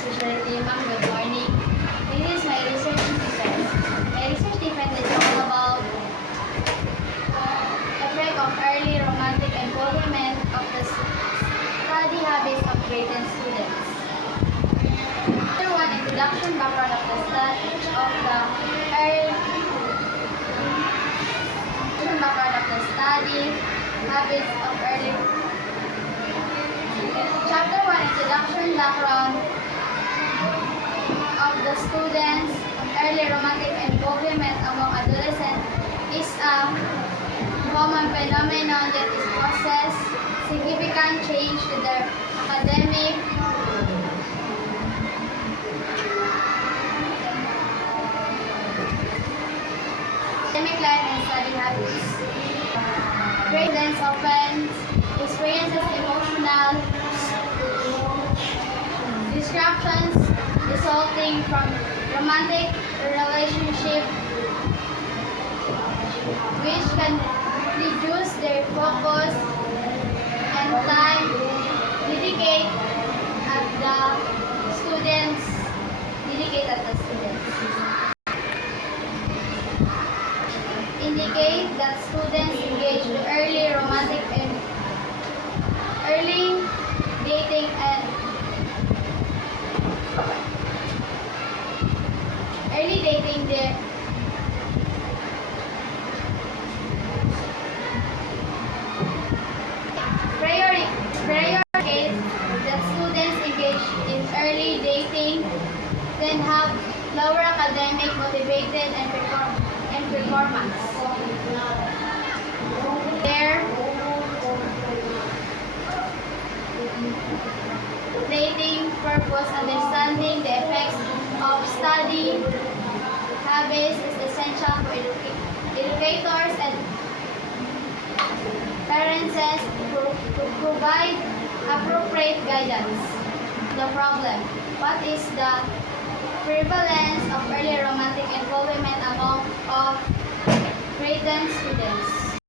Specialty Ma'am. Good morning. This is my research defense. My research defense is all about effect of early romantic involvement of the study habits of grade 10 students. Chapter 1, Introduction, Background of the study of the early background of the study habits of early. Chapter 1, Introduction, Background of the students' early romantic involvement among adolescents is a common phenomenon that is causes significant change to their academic life and study habits. Students often experiences emotional disruptions resulting from romantic relationship which can reduce their focus and time dedicate at the students. Indicate that students engage in early romantic and early dating and their priority that students engage in early dating then have lower academic motivated and performance. Their dating purpose, understanding the effects of study habits is essential for educators and parents to provide appropriate guidance. The problem: what is the prevalence of early romantic involvement among grade 10 students?